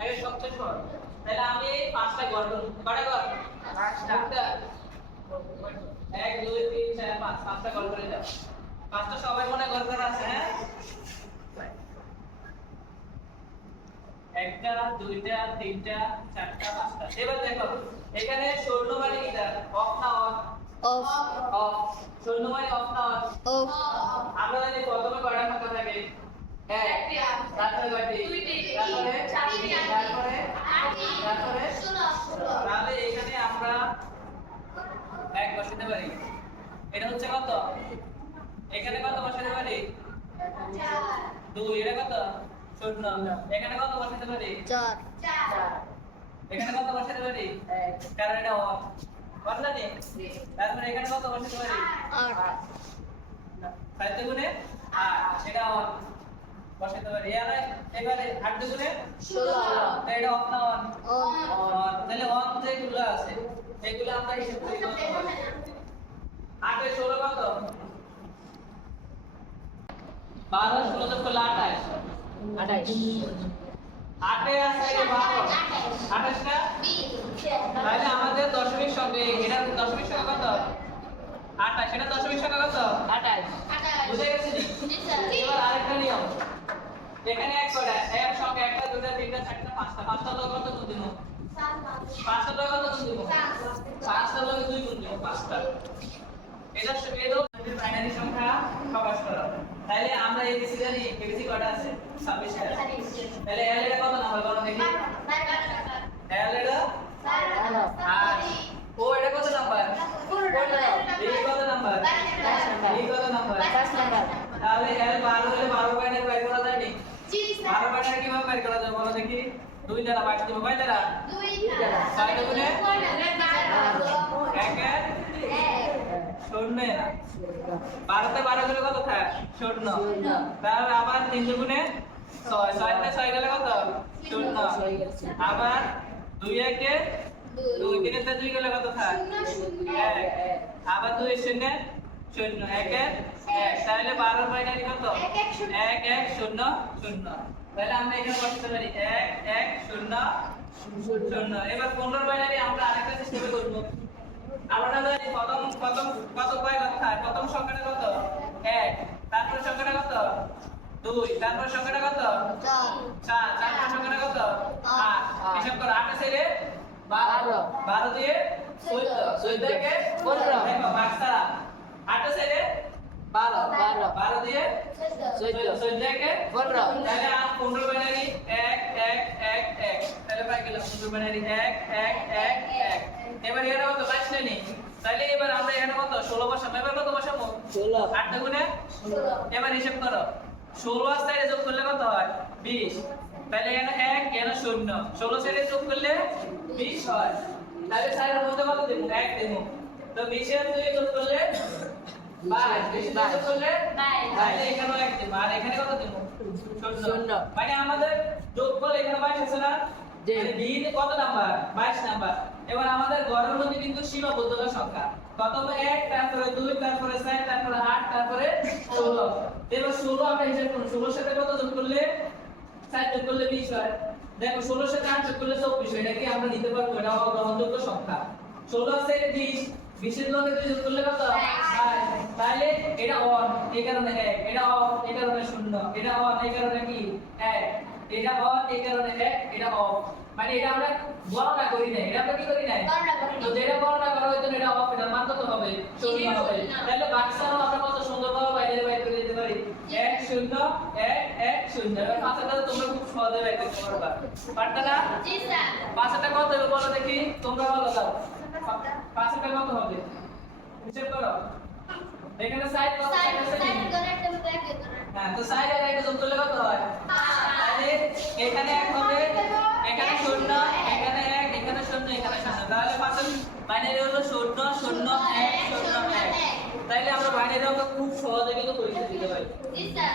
আগে সবচেয়ে ছোট তাহলে আমি এই পাঁচটা ঘর করব কয়টা ঘর পাঁচটা 1 2 3 4 5 পাঁচটা ঘর করে দাও পাঁচটা সবাই মনে ঘর করা আছে হ্যাঁ একটা দুইটা তিনটা চারটা পাঁচটা এবার দেখো এখানে শূন্য মানে কিটা অফ না অন অফ অফ শূন্য মানে অফ না অন অফ আমরা জানি প্রথমে কয়টা ফাঁকা থাকে এক তারপরে কয়টি তারপরে তারপরে তাহলে এখানে আমরা এক বসাতে পারি এটা হচ্ছে কত এখানে কত বসাতে পারি 2 এটা কত শূন্য এখানে কত বসাতে পারি 4 এখানে কত বসাতে পারি কারণ এটা অফ অন না নি তারপরে এখানে কত বসাতে পারি 8 সাইতে গুণে 8 এটা অন বসাতে পারি এবারে 8 দুগুণে 16 তাই এটা অফ না অন অন তাহলে অন যেগুলো আছে এগুলো আমরা হিসাব করি 8 এ 16 কত 12 16 যোগ করলে 28 8 এ আছে 12 28 না তাহলে আমাদের দশমিক সংখ্যা এটা দশমিক সংখ্যা কত 28 এটা দশমিক সংখ্যা কত 28 বুঝে গেছেন এবার আরেকটা নিয়ম এখানে এক করে এক সংখ্যা একটা দুটো তিনটা চারটা পাঁচটা পাঁচটা লগে কত গুণ দিব পাঁচটা লগে কত গুণ দিব পাঁচটা লগে দুই গুণ দিব পাঁচটা এটা এরও বাইনারি সংখ্যা প্রকাশ করা তাহলে আমরা এবিসি জানি এবিসি কয়টা আছে 26 টা তাহলে এল এটা কত নাম্বার বলো দেখি এল এটা 8 ও এটা কত নাম্বার এই কত নাম্বার এই কত নাম্বার 10 নাম্বার তাহলে এল 12 হলে 12 বাইনারি বের করা যায় নি 12 বাইনারি কিভাবে বের করা যায় বলো দেখি 2 দ্বারা 22 দিব কয় দ্বারা 2 দ্বারা 6 গুণে 1 শূন্য 12 তে 12 গুণে কত থাকে শূন্য তাহলে আবার 3 গুণে 6 6 তে 6 গেলে কত শূন্য আবার 2 একে 2 3 তে 2 গেলে কত থাকে 1 আবার 2 শূন্য শূন্য 1 1 তাহলে 12 বাইনারি কত 1 1 0 0 তাহলে আমরা এখানে বসাতে পারি 1 1 0 0 এবার 15 বাইনারি আমরা আরেকটা সিস্টেমে করব আমরা জানি প্রথম কত কয় ঘর থাকে প্রথম সংখ্যাটা কত 1 তারপর সংখ্যাটা কত 2 তারপর সংখ্যাটা কত 4 তারপর সংখ্যাটা কত 8 হিসাব করো 8 এর 12 12 দিয়ে 14 14 থেকে 15 দেখো বাক্সারা 8 এর 12 12 দিয়ে 14 14 থেকে 15 তাহলে 15 বাইনারি 1 1 1 1 তাহলে পাই গেল 15 বাইনারি 1 1 1 1 এবার এটা কত 22 নেনি তাহলে এবার আমরা এখানে কত 16 বসাবো এবার কত বসাবো 16 8 গুণে 16 এবার হিসাব করো 16 আর 4 যোগ করলে কত হয় 20 তাহলে এখানে 1 এখানে 0 16 4 যোগ করলে 20 হয় তাহলে 4 এর মধ্যে কত দেব 1 দেব তো 20 এর 2 যোগ করলে 22 যোগ করলে 22 তাহলে এখানে 1 দেব আর এখানে কত দেব 0 মানে আমাদের যোগফল এখানে 22 আছে না ডি কত নাম্বার 22 নাম্বার এবার আমাদের ঘরের মধ্যে কিন্তু সীমাবদ্ধতা সংখ্যা প্রথমে 1 তারপরে 2 তারপরে 4 তারপরে 8 তারপরে 16 এবার 16 আমরা হিসাব করব 16 সাথে কত যোগ করলে 4 যোগ করলে 20 হয় দেখো 16 সাথে 8 যোগ করলে 24 হয় এটা কি আমরা নিতে পারবো এটা গ্রহণযোগ্য সংখ্যা 16 থেকে 20 20 এর লগে 2 যোগ করলে কত 22 তাহলে এটা অন এই কারণে 1 এটা অফ এই কারণে 0 এটা অন এই কারণে কি 1 এটা অন এই কারণে 1 এটা অফ মানে এটা আমরা গণনা করি না এটা আমরা কি করি না তো যেটা গণনা করা হয়তো এটা অফ এটা মান কত হবে 0 হবে তাহলে বাক্সারও আমরা কত সুন্দরভাবে বাইরে বাইরে করে দিতে পারি 1 0 1 1 0 এবার পাঁচটা তোমরা খুব সহজে বাইরে করতে পারবা পারতা না জি স্যার পাঁচটা কত হবে বলো দেখি তোমরা বলো দাও পাঁচটা কত হবে হিসাব করো এখানে সাইড কত সাইড করে একটা ব্যাক করে হ্যাঁ তো সাইড আর একটা যোগ করলে কত হয় তাহলে এখানে 1 হবে এখানে 0 এখানে 1 এখানে 0 এখানে 0 তাহলে পাঁচের বাইনারি হলো 0 0 1 0 1 তাইলে আমরা বাইনারি অঙ্ক খুব সহজে কিন্তু পরীক্ষা দিতে পারি জি স্যার